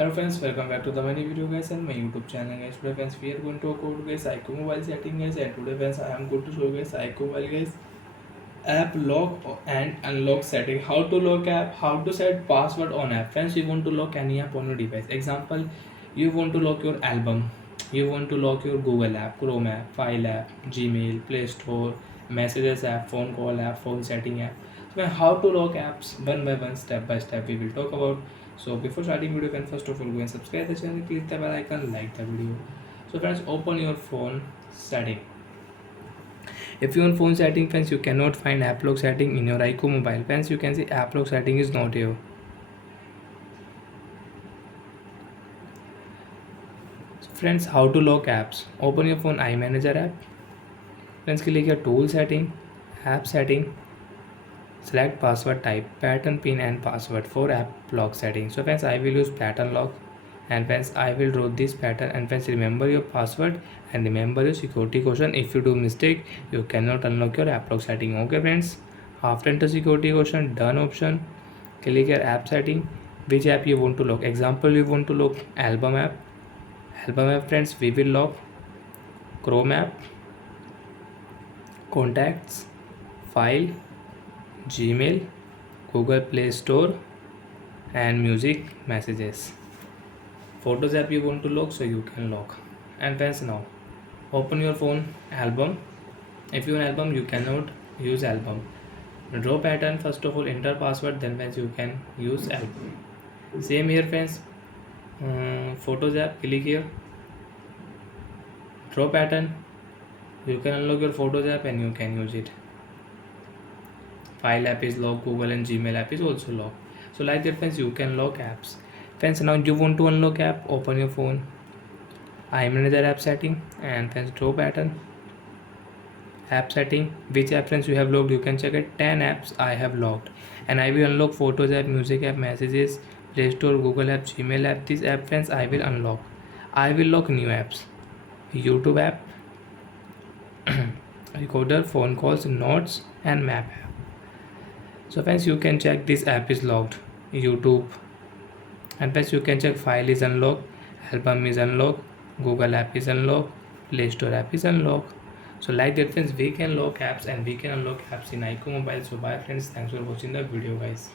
Hello friends, welcome back to the many video guys and my YouTube channel guys. Today friends we are going to code guys iqoo mobile setting guys, and today friends I am going to show you guys iqoo mobile guys app lock and unlock setting. How to lock app, how to set password on app. Friends, you want to lock any app on your device. Example, you want to lock your album, you want to lock your Google app, Chrome app, file app, Gmail, Play Store, messages app, phone call app, phone setting app. So how to lock apps one by one, step by step we will talk about. So before starting video, can first of all go and subscribe the channel, click the bell icon, like the video. So friends, open your phone setting. If you on phone setting friends, you cannot find applock setting in your iqoo mobile. Friends, you can see applock setting is not here. So friends, how to lock apps? Open your phone iManager app. Friends, click your tool setting, app setting, select password type, pattern, pin and password for app lock setting. So friends, I will use pattern lock, and friends I will draw this pattern, and friends remember your password and remember your security caution. If you do mistake, you cannot unlock your app lock setting. Okay friends, after enter security caution, done option, click your app setting, which app you want to lock. Example, you want to lock album app. Friends, we will lock Chrome app, contacts, file, Gmail, Google Play Store and music, messages. Photos app you want to lock, so you can lock. And friends, now open your phone album. If you want album, you cannot use album. Draw pattern, first of all enter password, then friends you can use album. Same here friends, photos app, click here, draw pattern, you can unlock your photos app and you can use it. File app is locked, Google and Gmail app is also locked. So like that friends, you can lock apps. Friends, now you want to unlock app, open your phone iManager app setting, and friends draw pattern, app setting, which app friends you have locked. You can check it. 10 apps I have locked, and I will unlock photos app, music app, messages, Play Store, Google app, Gmail app. These app friends I will unlock. I will lock new apps, YouTube app, recorder, phone calls, notes and map app. So friends, you can check this app is locked, YouTube, and friends you can check file is unlocked, album is unlocked, Google app is unlocked, Play Store app is unlocked. So like that friends, we can lock apps and we can unlock apps in iqoo mobile. So bye friends, thanks for watching the video guys.